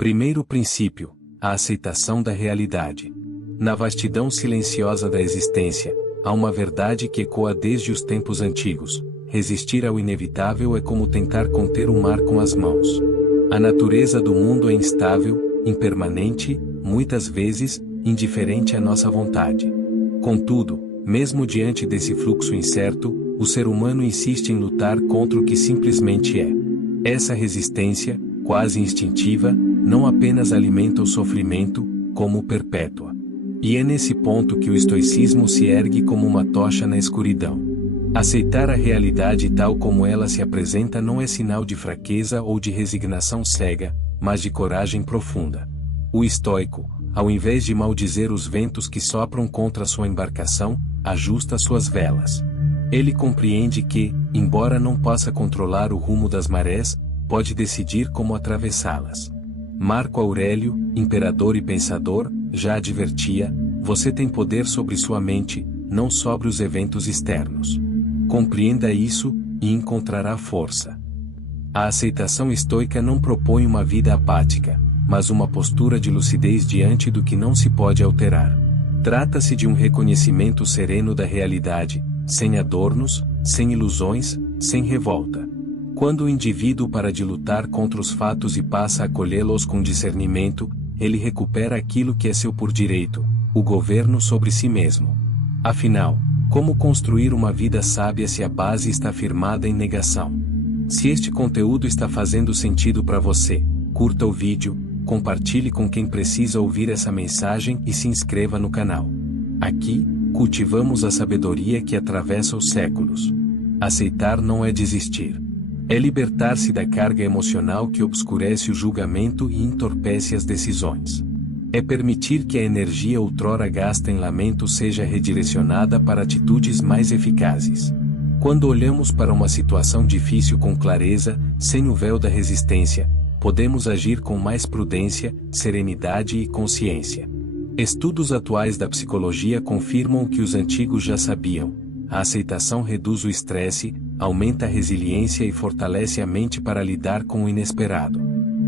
Primeiro princípio: a aceitação da realidade. Na vastidão silenciosa da existência, há uma verdade que ecoa desde os tempos antigos: resistir ao inevitável é como tentar conter o mar com as mãos. A natureza do mundo é instável, impermanente, muitas vezes, indiferente à nossa vontade. Contudo, mesmo diante desse fluxo incerto, o ser humano insiste em lutar contra o que simplesmente é. Essa resistência, quase instintiva, não apenas alimenta o sofrimento, como o perpétua. E é nesse ponto que o estoicismo se ergue como uma tocha na escuridão. Aceitar a realidade tal como ela se apresenta não é sinal de fraqueza ou de resignação cega, mas de coragem profunda. O estoico, ao invés de maldizer os ventos que sopram contra sua embarcação, ajusta suas velas. Ele compreende que, embora não possa controlar o rumo das marés, pode decidir como atravessá-las. Marco Aurélio, imperador e pensador, já advertia: você tem poder sobre sua mente, não sobre os eventos externos. Compreenda isso, e encontrará força. A aceitação estoica não propõe uma vida apática, mas uma postura de lucidez diante do que não se pode alterar. Trata-se de um reconhecimento sereno da realidade, sem adornos, sem ilusões, sem revolta. Quando o indivíduo para de lutar contra os fatos e passa a acolhê-los com discernimento, ele recupera aquilo que é seu por direito: o governo sobre si mesmo. Afinal, como construir uma vida sábia se a base está firmada em negação? Se este conteúdo está fazendo sentido para você, curta o vídeo, compartilhe com quem precisa ouvir essa mensagem e se inscreva no canal. Aqui, cultivamos a sabedoria que atravessa os séculos. Aceitar não é desistir. É libertar-se da carga emocional que obscurece o julgamento e entorpece as decisões. É permitir que a energia outrora gasta em lamento seja redirecionada para atitudes mais eficazes. Quando olhamos para uma situação difícil com clareza, sem o véu da resistência, podemos agir com mais prudência, serenidade e consciência. Estudos atuais da psicologia confirmam o que os antigos já sabiam: a aceitação reduz o estresse, aumenta a resiliência e fortalece a mente para lidar com o inesperado.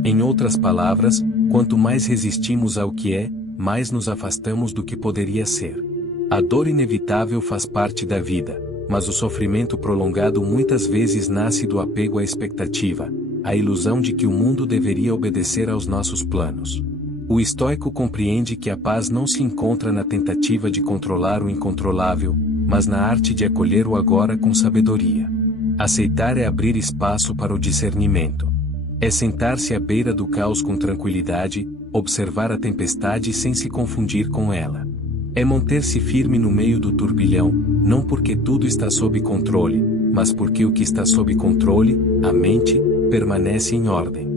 Em outras palavras, quanto mais resistimos ao que é, mais nos afastamos do que poderia ser. A dor inevitável faz parte da vida, mas o sofrimento prolongado muitas vezes nasce do apego à expectativa, a ilusão de que o mundo deveria obedecer aos nossos planos. O estoico compreende que a paz não se encontra na tentativa de controlar o incontrolável, mas na arte de acolher o agora com sabedoria. Aceitar é abrir espaço para o discernimento. É sentar-se à beira do caos com tranquilidade, observar a tempestade sem se confundir com ela. É manter-se firme no meio do turbilhão, não porque tudo está sob controle, mas porque o que está sob controle, a mente, permanece em ordem.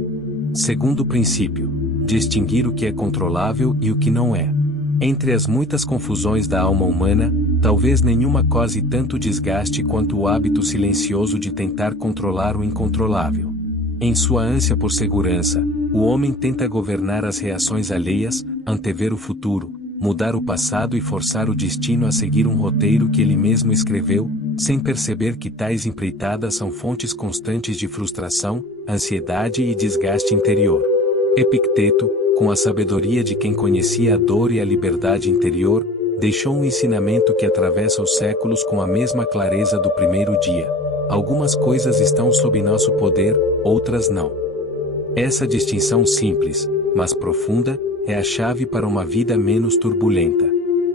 Segundo princípio: distinguir o que é controlável e o que não é. Entre as muitas confusões da alma humana, talvez nenhuma cause tanto desgaste quanto o hábito silencioso de tentar controlar o incontrolável. Em sua ânsia por segurança, o homem tenta governar as reações alheias, antever o futuro, mudar o passado e forçar o destino a seguir um roteiro que ele mesmo escreveu, sem perceber que tais empreitadas são fontes constantes de frustração, ansiedade e desgaste interior. Epicteto, com a sabedoria de quem conhecia a dor e a liberdade interior, deixou um ensinamento que atravessa os séculos com a mesma clareza do primeiro dia: algumas coisas estão sob nosso poder, outras não. Essa distinção simples, mas profunda, é a chave para uma vida menos turbulenta.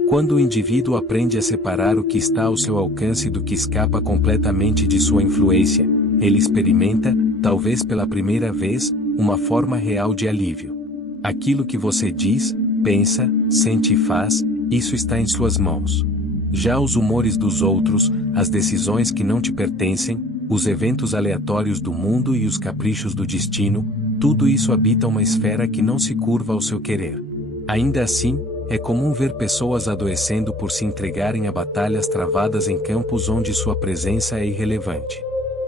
Quando o indivíduo aprende a separar o que está ao seu alcance do que escapa completamente de sua influência, ele experimenta, talvez pela primeira vez, uma forma real de alívio. Aquilo que você diz, pensa, sente e faz, isso está em suas mãos. Já os humores dos outros, as decisões que não te pertencem, os eventos aleatórios do mundo e os caprichos do destino, tudo isso habita uma esfera que não se curva ao seu querer. Ainda assim, é comum ver pessoas adoecendo por se entregarem a batalhas travadas em campos onde sua presença é irrelevante.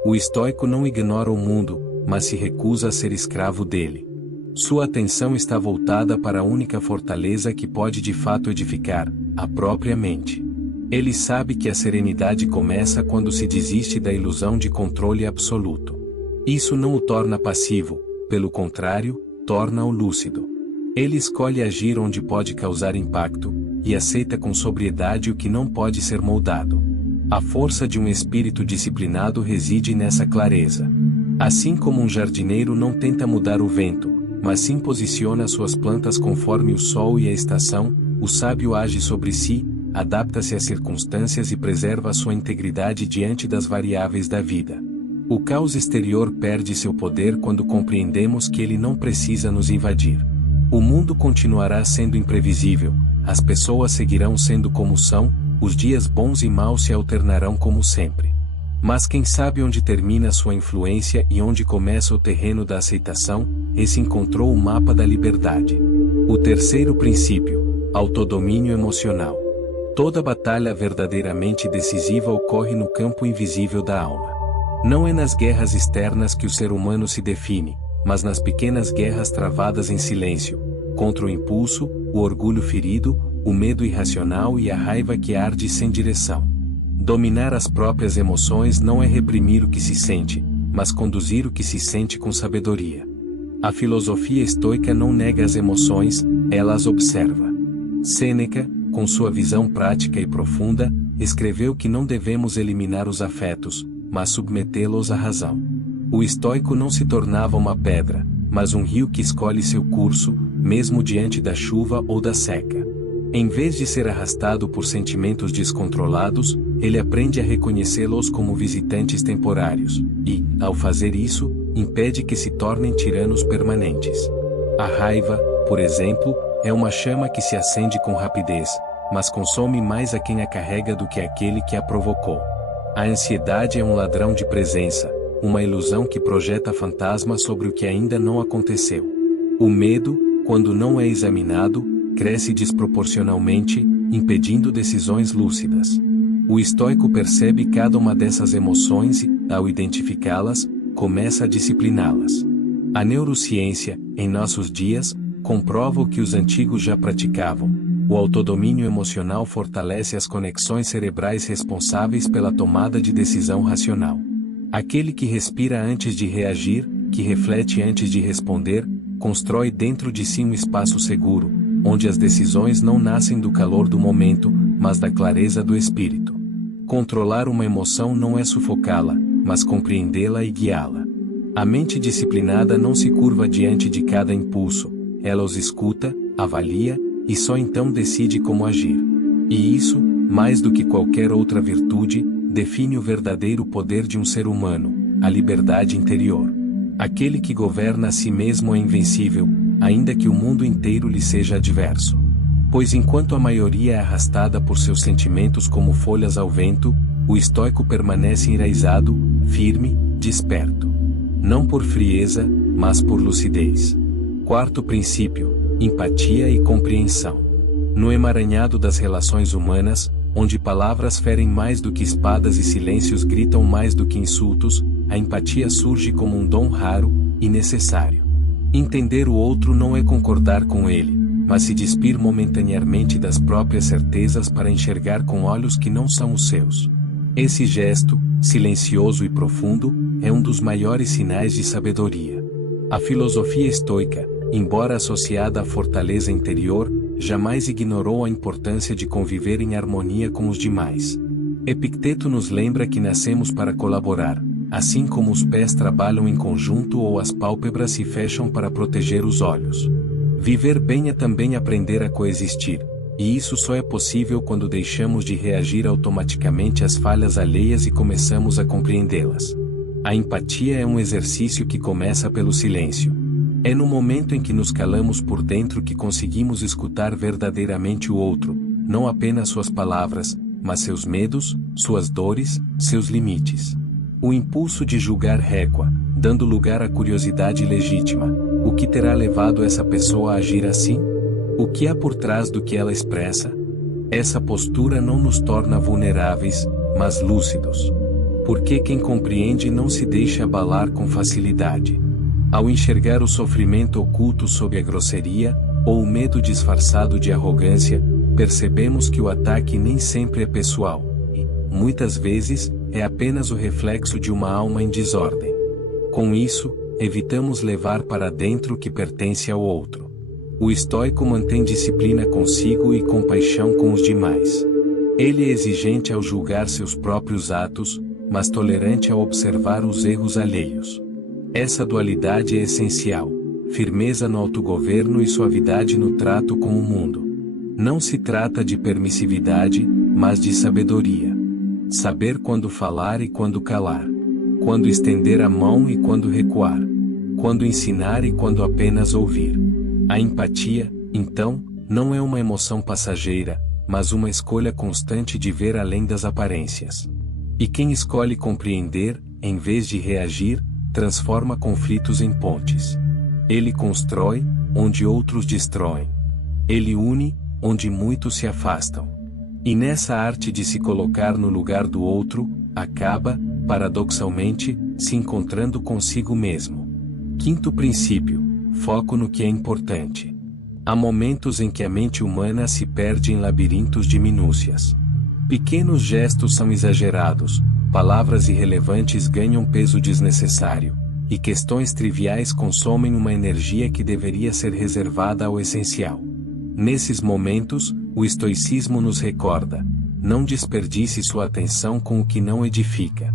O estoico não ignora o mundo, mas se recusa a ser escravo dele. Sua atenção está voltada para a única fortaleza que pode de fato edificar, a própria mente. Ele sabe que a serenidade começa quando se desiste da ilusão de controle absoluto. Isso não o torna passivo, pelo contrário, torna-o lúcido. Ele escolhe agir onde pode causar impacto, e aceita com sobriedade o que não pode ser moldado. A força de um espírito disciplinado reside nessa clareza. Assim como um jardineiro não tenta mudar o vento, mas sim posiciona suas plantas conforme o sol e a estação, o sábio age sobre si, adapta-se às circunstâncias e preserva sua integridade diante das variáveis da vida. O caos exterior perde seu poder quando compreendemos que ele não precisa nos invadir. O mundo continuará sendo imprevisível, as pessoas seguirão sendo como são, os dias bons e maus se alternarão como sempre. Mas quem sabe onde termina sua influência e onde começa o terreno da aceitação, esse encontrou o mapa da liberdade. O terceiro princípio, autodomínio emocional. Toda batalha verdadeiramente decisiva ocorre no campo invisível da alma. Não é nas guerras externas que o ser humano se define, mas nas pequenas guerras travadas em silêncio, contra o impulso, o orgulho ferido, o medo irracional e a raiva que arde sem direção. Dominar as próprias emoções não é reprimir o que se sente, mas conduzir o que se sente com sabedoria. A filosofia estoica não nega as emoções, ela as observa. Sêneca, com sua visão prática e profunda, escreveu que não devemos eliminar os afetos, mas submetê-los à razão. O estoico não se tornava uma pedra, mas um rio que escolhe seu curso, mesmo diante da chuva ou da seca. Em vez de ser arrastado por sentimentos descontrolados, ele aprende a reconhecê-los como visitantes temporários, e, ao fazer isso, impede que se tornem tiranos permanentes. A raiva, por exemplo, é uma chama que se acende com rapidez, mas consome mais a quem a carrega do que aquele que a provocou. A ansiedade é um ladrão de presença, uma ilusão que projeta fantasmas sobre o que ainda não aconteceu. O medo, quando não é examinado, cresce desproporcionalmente, impedindo decisões lúcidas. O estoico percebe cada uma dessas emoções e, ao identificá-las, começa a discipliná-las. A neurociência, em nossos dias, comprova o que os antigos já praticavam. O autodomínio emocional fortalece as conexões cerebrais responsáveis pela tomada de decisão racional. Aquele que respira antes de reagir, que reflete antes de responder, constrói dentro de si um espaço seguro, onde as decisões não nascem do calor do momento, mas da clareza do espírito. Controlar uma emoção não é sufocá-la, mas compreendê-la e guiá-la. A mente disciplinada não se curva diante de cada impulso, ela os escuta, avalia, e só então decide como agir. E isso, mais do que qualquer outra virtude, define o verdadeiro poder de um ser humano, a liberdade interior. Aquele que governa a si mesmo é invencível, ainda que o mundo inteiro lhe seja adverso. Pois enquanto a maioria é arrastada por seus sentimentos como folhas ao vento, o estoico permanece enraizado, firme, desperto. Não por frieza, mas por lucidez. Quarto princípio, empatia e compreensão. No emaranhado das relações humanas, onde palavras ferem mais do que espadas e silêncios gritam mais do que insultos, a empatia surge como um dom raro e necessário. Entender o outro não é concordar com ele, mas se despir momentaneamente das próprias certezas para enxergar com olhos que não são os seus. Esse gesto, silencioso e profundo, é um dos maiores sinais de sabedoria. A filosofia estoica, embora associada à fortaleza interior, jamais ignorou a importância de conviver em harmonia com os demais. Epicteto nos lembra que nascemos para colaborar, assim como os pés trabalham em conjunto ou as pálpebras se fecham para proteger os olhos. Viver bem é também aprender a coexistir, e isso só é possível quando deixamos de reagir automaticamente às falhas alheias e começamos a compreendê-las. A empatia é um exercício que começa pelo silêncio. É no momento em que nos calamos por dentro que conseguimos escutar verdadeiramente o outro, não apenas suas palavras, mas seus medos, suas dores, seus limites. O impulso de julgar recua, dando lugar à curiosidade legítima. O que terá levado essa pessoa a agir assim? O que há por trás do que ela expressa? Essa postura não nos torna vulneráveis, mas lúcidos. Porque quem compreende não se deixa abalar com facilidade. Ao enxergar o sofrimento oculto sob a grosseria, ou o medo disfarçado de arrogância, percebemos que o ataque nem sempre é pessoal, e, muitas vezes, é apenas o reflexo de uma alma em desordem. Com isso, evitamos levar para dentro o que pertence ao outro. O estoico mantém disciplina consigo e compaixão com os demais. Ele é exigente ao julgar seus próprios atos, mas tolerante ao observar os erros alheios. Essa dualidade é essencial: firmeza no autogoverno e suavidade no trato com o mundo. Não se trata de permissividade, mas de sabedoria. Saber quando falar e quando calar. Quando estender a mão e quando recuar. Quando ensinar e quando apenas ouvir. A empatia, então, não é uma emoção passageira, mas uma escolha constante de ver além das aparências. E quem escolhe compreender, em vez de reagir, transforma conflitos em pontes. Ele constrói, onde outros destroem. Ele une, onde muitos se afastam. E nessa arte de se colocar no lugar do outro, acaba, paradoxalmente, se encontrando consigo mesmo. Quinto princípio: foco no que é importante. Há momentos em que a mente humana se perde em labirintos de minúcias. Pequenos gestos são exagerados, palavras irrelevantes ganham peso desnecessário, e questões triviais consomem uma energia que deveria ser reservada ao essencial. Nesses momentos, o estoicismo nos recorda: não desperdice sua atenção com o que não edifica.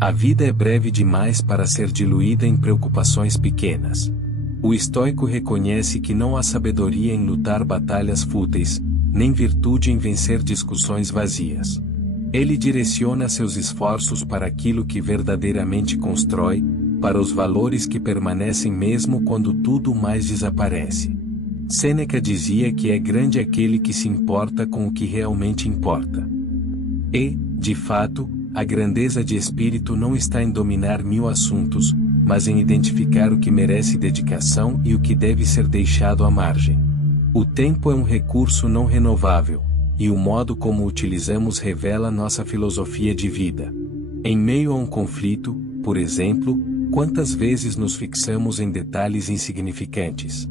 A vida é breve demais para ser diluída em preocupações pequenas. O estoico reconhece que não há sabedoria em lutar batalhas fúteis, nem virtude em vencer discussões vazias. Ele direciona seus esforços para aquilo que verdadeiramente constrói, para os valores que permanecem mesmo quando tudo mais desaparece. Sêneca dizia que é grande aquele que se importa com o que realmente importa. E, de fato, a grandeza de espírito não está em dominar 1000 assuntos, mas em identificar o que merece dedicação e o que deve ser deixado à margem. O tempo é um recurso não renovável, e o modo como o utilizamos revela nossa filosofia de vida. Em meio a um conflito, por exemplo, quantas vezes nos fixamos em detalhes insignificantes?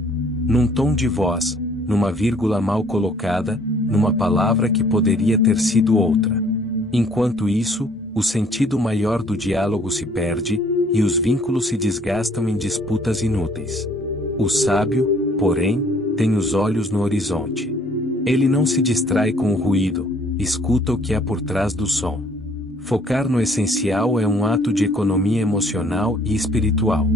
Num tom de voz, numa vírgula mal colocada, numa palavra que poderia ter sido outra. Enquanto isso, o sentido maior do diálogo se perde, e os vínculos se desgastam em disputas inúteis. O sábio, porém, tem os olhos no horizonte. Ele não se distrai com o ruído, escuta o que há por trás do som. Focar no essencial é um ato de economia emocional e espiritual.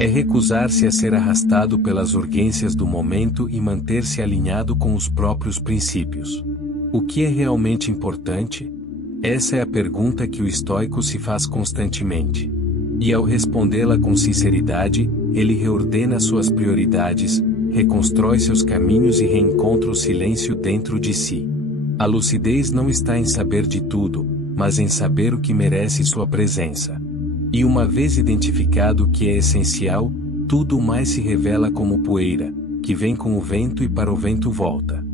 É recusar-se a ser arrastado pelas urgências do momento e manter-se alinhado com os próprios princípios. O que é realmente importante? Essa é a pergunta que o estoico se faz constantemente. E ao respondê-la com sinceridade, ele reordena suas prioridades, reconstrói seus caminhos e reencontra o silêncio dentro de si. A lucidez não está em saber de tudo, mas em saber o que merece sua presença. E uma vez identificado o que é essencial, tudo mais se revela como poeira, que vem com o vento e para o vento volta.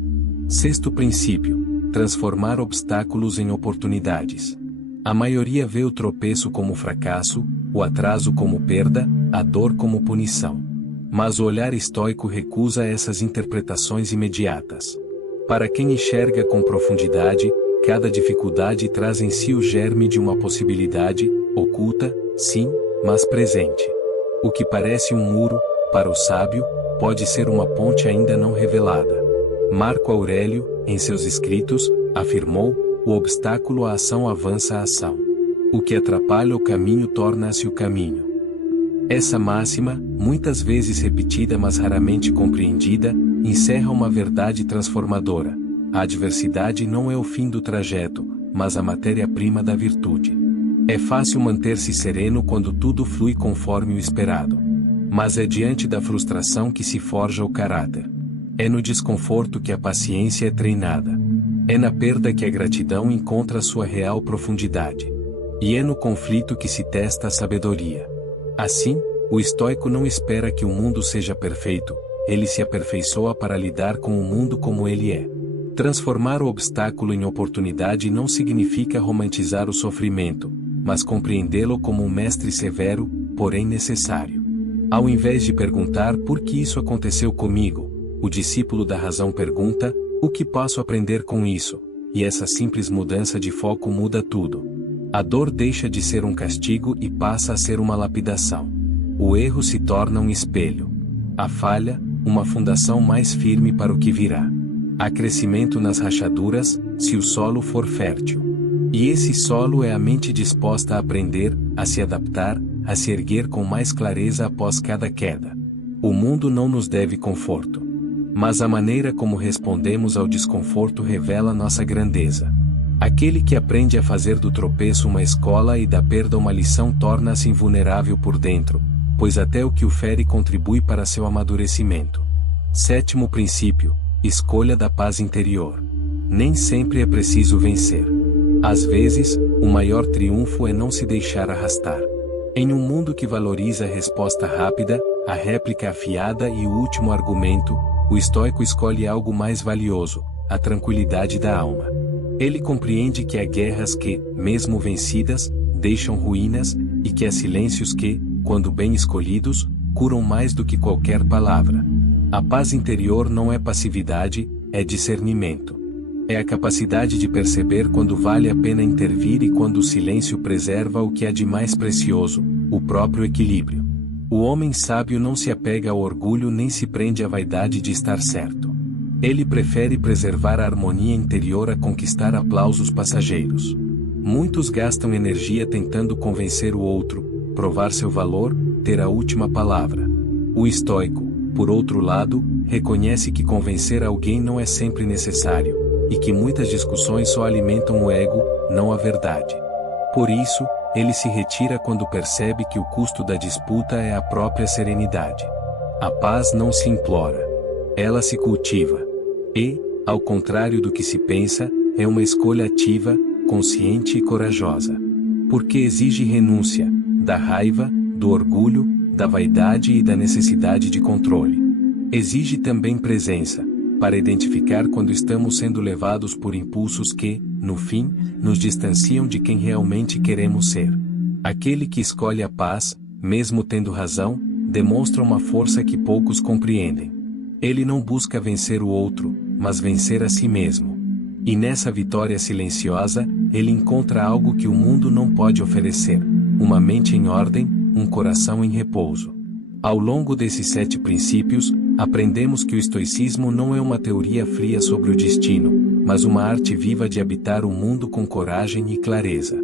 Sexto princípio: transformar obstáculos em oportunidades. A maioria vê o tropeço como fracasso, o atraso como perda, a dor como punição. Mas o olhar estoico recusa essas interpretações imediatas. Para quem enxerga com profundidade, cada dificuldade traz em si o germe de uma possibilidade, oculta, sim, mas presente. O que parece um muro, para o sábio, pode ser uma ponte ainda não revelada. Marco Aurélio, em seus escritos, afirmou: o obstáculo à ação avança a ação. O que atrapalha o caminho torna-se o caminho. Essa máxima, muitas vezes repetida mas raramente compreendida, encerra uma verdade transformadora: a adversidade não é o fim do trajeto, mas a matéria-prima da virtude. É fácil manter-se sereno quando tudo flui conforme o esperado. Mas é diante da frustração que se forja o caráter. É no desconforto que a paciência é treinada. É na perda que a gratidão encontra sua real profundidade. E é no conflito que se testa a sabedoria. Assim, o estoico não espera que o mundo seja perfeito, ele se aperfeiçoa para lidar com o mundo como ele é. Transformar o obstáculo em oportunidade não significa romantizar o sofrimento, mas compreendê-lo como um mestre severo, porém necessário. Ao invés de perguntar por que isso aconteceu comigo, o discípulo da razão pergunta: o que posso aprender com isso? E essa simples mudança de foco muda tudo. A dor deixa de ser um castigo e passa a ser uma lapidação. O erro se torna um espelho. A falha, uma fundação mais firme para o que virá. Há crescimento nas rachaduras, se o solo for fértil. E esse solo é a mente disposta a aprender, a se adaptar, a se erguer com mais clareza após cada queda. O mundo não nos deve conforto. Mas a maneira como respondemos ao desconforto revela nossa grandeza. Aquele que aprende a fazer do tropeço uma escola e da perda uma lição torna-se invulnerável por dentro, pois até o que o fere contribui para seu amadurecimento. Sétimo princípio: escolha da paz interior. Nem sempre é preciso vencer. Às vezes, o maior triunfo é não se deixar arrastar. Em um mundo que valoriza a resposta rápida, a réplica afiada e o último argumento, o estoico escolhe algo mais valioso: a tranquilidade da alma. Ele compreende que há guerras que, mesmo vencidas, deixam ruínas, e que há silêncios que, quando bem escolhidos, curam mais do que qualquer palavra. A paz interior não é passividade, é discernimento. É a capacidade de perceber quando vale a pena intervir e quando o silêncio preserva o que há de mais precioso, o próprio equilíbrio. O homem sábio não se apega ao orgulho nem se prende à vaidade de estar certo. Ele prefere preservar a harmonia interior a conquistar aplausos passageiros. Muitos gastam energia tentando convencer o outro, provar seu valor, ter a última palavra. O estoico, por outro lado, reconhece que convencer alguém não é sempre necessário, e que muitas discussões só alimentam o ego, não a verdade. Por isso, ele se retira quando percebe que o custo da disputa é a própria serenidade. A paz não se implora. Ela se cultiva. E, ao contrário do que se pensa, é uma escolha ativa, consciente e corajosa. Porque exige renúncia, da raiva, do orgulho, da vaidade e da necessidade de controle. Exige também presença, para identificar quando estamos sendo levados por impulsos que, no fim, nos distanciam de quem realmente queremos ser. Aquele que escolhe a paz, mesmo tendo razão, demonstra uma força que poucos compreendem. Ele não busca vencer o outro, mas vencer a si mesmo. E nessa vitória silenciosa, ele encontra algo que o mundo não pode oferecer: uma mente em ordem, um coração em repouso. Ao longo desses 7 princípios, aprendemos que o estoicismo não é uma teoria fria sobre o destino, mas uma arte viva de habitar o mundo com coragem e clareza.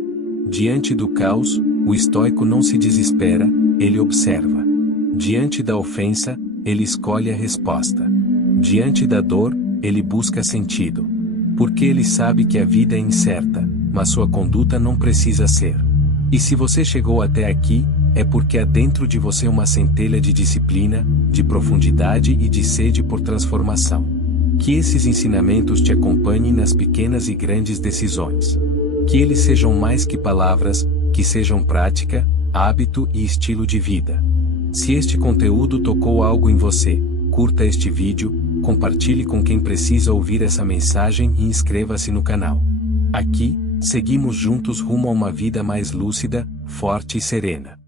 Diante do caos, o estoico não se desespera, ele observa. Diante da ofensa, ele escolhe a resposta. Diante da dor, ele busca sentido. Porque ele sabe que a vida é incerta, mas sua conduta não precisa ser. E se você chegou até aqui, é porque há dentro de você uma centelha de disciplina, de profundidade e de sede por transformação. Que esses ensinamentos te acompanhem nas pequenas e grandes decisões. Que eles sejam mais que palavras, que sejam prática, hábito e estilo de vida. Se este conteúdo tocou algo em você, curta este vídeo, compartilhe com quem precisa ouvir essa mensagem e inscreva-se no canal. Aqui, seguimos juntos rumo a uma vida mais lúcida, forte e serena.